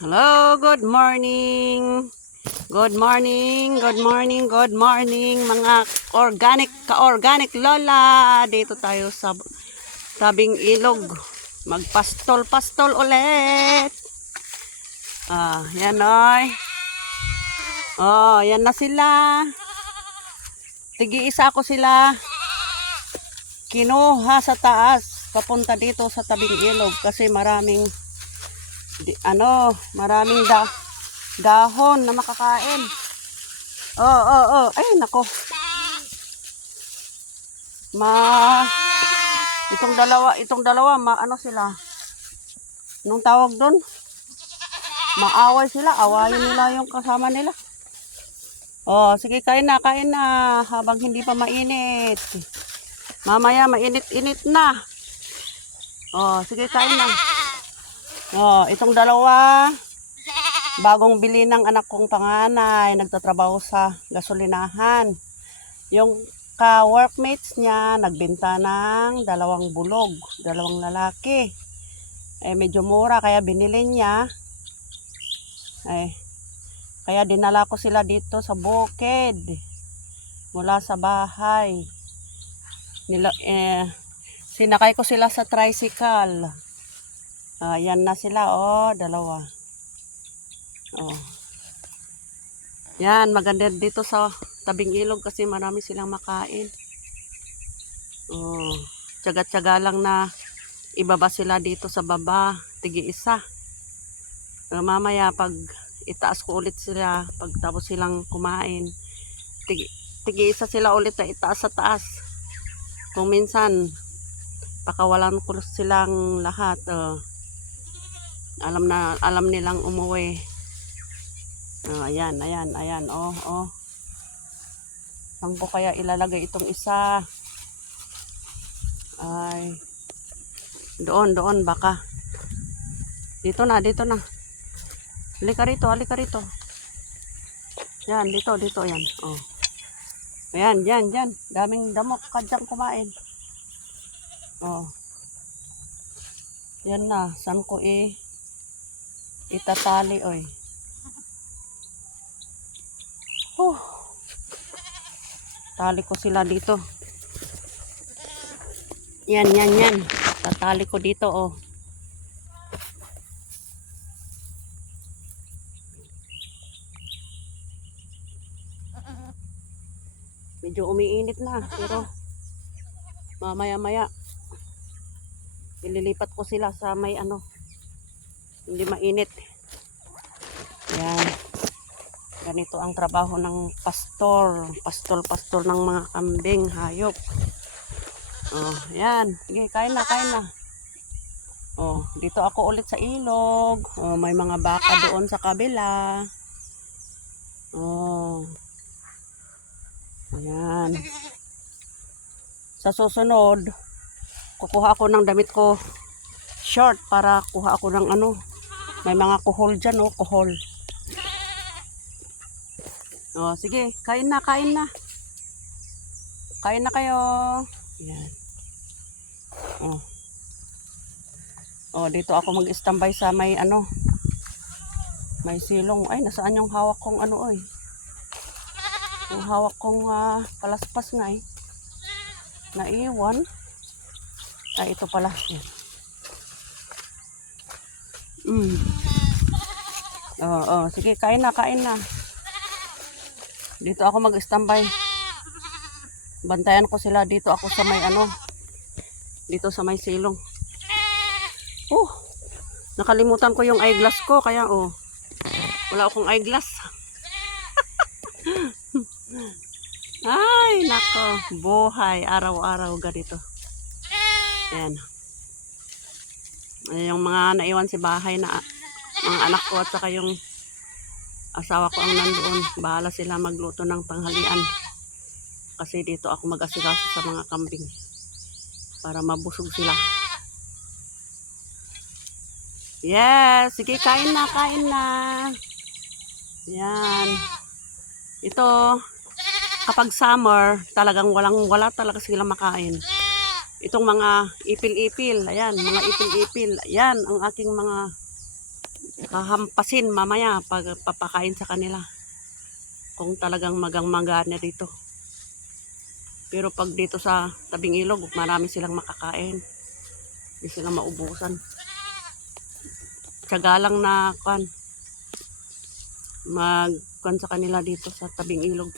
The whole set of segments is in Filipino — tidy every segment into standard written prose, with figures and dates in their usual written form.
Hello, good morning. Good morning, good morning, good morning mga ka-organic lola. Dito tayo sa tabing ilog. Magpastol-pastol ulit. Yan oy. Yan na sila. Tigi-isa ko sila kinuha sa taas papunta dito sa tabing ilog kasi maraming maraming dahon na makakain. Ay nako. Itong dalawa ano sila? Nung tawag doon? Maaway sila, awayin nila yung kasama nila. Sige kain na habang hindi pa mainit. Mamaya mainit-init na. Sige kain na. Itong dalawa, bagong bili ng anak kong panganay, nagtatrabaho sa gasolinahan. Yung ka-workmates niya, nagbenta ng dalawang bulog, dalawang lalaki. Medyo mura, kaya binili niya. Kaya dinala ko sila dito sa bukid, mula sa bahay. Sinakay ko sila sa tricycle. Yan na sila, dalawa. Yan, maganda dito sa tabing ilog kasi marami silang makain. Tiyaga-tiyaga lang na ibaba sila dito sa baba, tigi-isa. Mamaya pag itaas ko ulit sila, pag tapos silang kumain, tigi-isa sila ulit na itaas sa taas. Kung minsan, pakawalan ko silang lahat, alam nilang umuwi. Ayan. Saan ko kaya ilalagay itong isa? Doon baka. Dito na. Halika rito. Yan, dito, yan. Ayan, dyan. Daming damok ka dyan kumain. Yan na, saan ko itatali, oy. Tali ko sila dito. Yan. Tatali ko dito, Medyo umiinit na, pero mamaya-maya ililipat ko sila sa may hindi mainit. Yan. Ganito ang trabaho ng pastol ng mga kambing, hayop. Yan. Sige, kain na. Dito ako ulit sa ilog. May mga baka doon sa kabila. Ayan. Sa susunod, kukuha ako ng damit ko short para kuha ako ng may mga kuhol dyan, kuhol. Sige, kain na. Kain na kayo. Yan. Dito ako mag-standby sa may may silong. Ay, nasaan yung hawak kong Yung hawak kong palaspas nga naiwan. Ito pala. Yan. Sige, kain na. Dito ako mag-standby. Bantayan ko sila dito ako sa may dito sa may silong. Nakalimutan ko yung eyeglass ko kaya wala akong eyeglass. Ay, nako, buhay araw-araw ganito. Yan. Yung mga naiwan si bahay na mga anak ko at saka yung asawa ko ang nandoon. Bahala sila magluto ng tanghalian. Kasi dito ako mag-asikaso sa mga kambing para mabusog sila. Yes, sige, kain na. Yan. Ito, kapag summer, talagang wala talaga sila makain. Itong mga ipil-ipil, ayan, mga ipil-ipil. Ayan, ang aking mga hahampasin mamaya pag papakain sa kanila. Kung talagang magang-maga na dito. Pero pag dito sa tabing ilog, marami silang makakain. Hindi sila maubusan. Tiyaga lang na magkuhan sa kanila dito sa tabing ilog.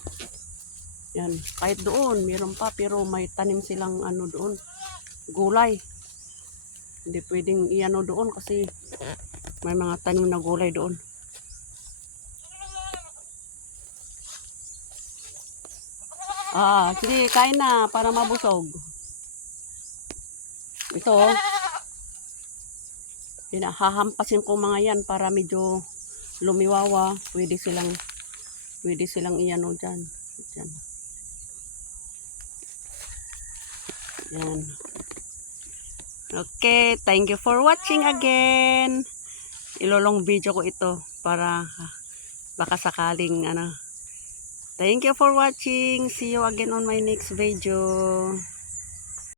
Yan. Kahit doon, meron pa. Pero may tanim silang doon. Gulay. Hindi pwedeng iano doon kasi may mga tanim na gulay doon. Sige, kain na para mabusog. Ito, hahampasin ko mga yan para medyo lumiwawa. Pwede silang iano dyan. Dyan. Yan. Okay, thank you for watching again. Ilolong video ko ito para baka sakaling Thank you for watching. See you again on my next video.